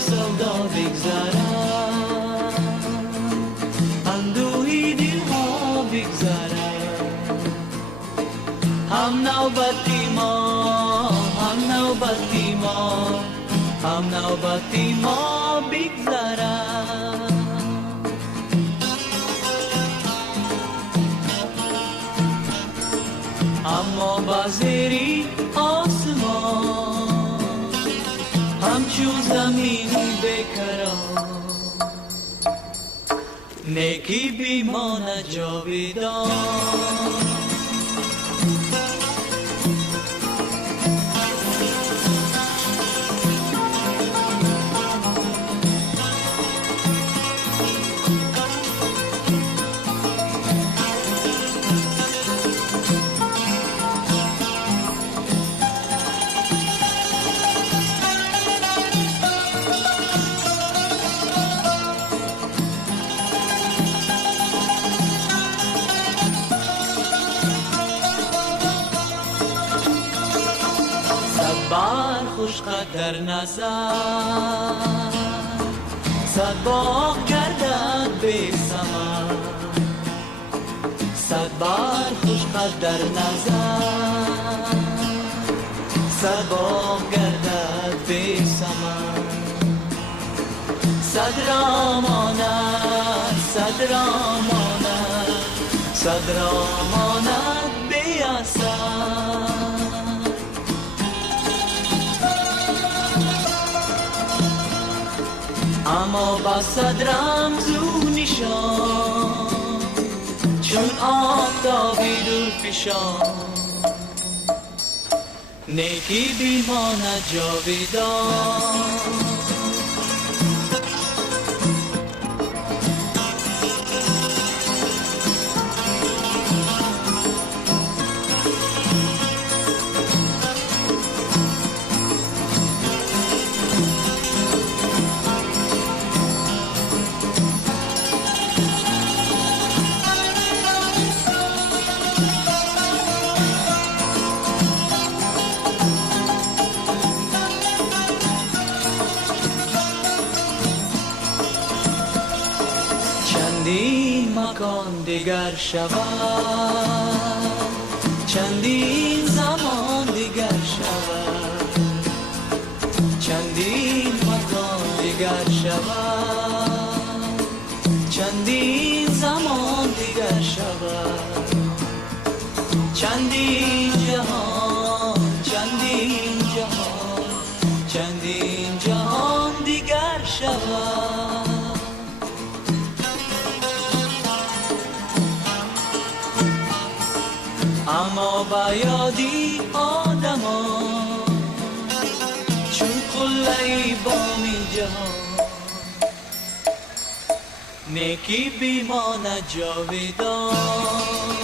سودا بگذرد، اندوهی دلها بگذرد. هم نوبتی ما، هم نوبتی ما، هم نوبتی ما بگذرد. اما بازیری آسمان همچون زمین بیکران، نیکی بیمانه جاویدان. بار خوش قدر نظر، صد باغ گردد بی ثمر. صد بار خوش قدر نظر، صد باغ گردد بی ثمر. صد را ماند، صد را ماند، صد را ماند بی اثر. اما با صد رمز و نشان، چون آفتابی دور فشان، نیکی بیماند جاویدان. چندین مکان دیگر شود، چندین زمان دیگر شود. چندین مکان دیگر شود، چندین زمان دیگر شود. چندین جهان، چندین جهان، چندین جهان دیگر شود. اما با یادی آدمان، چون قله‌ای بامی جهان، نیکی بیماند جاویدان.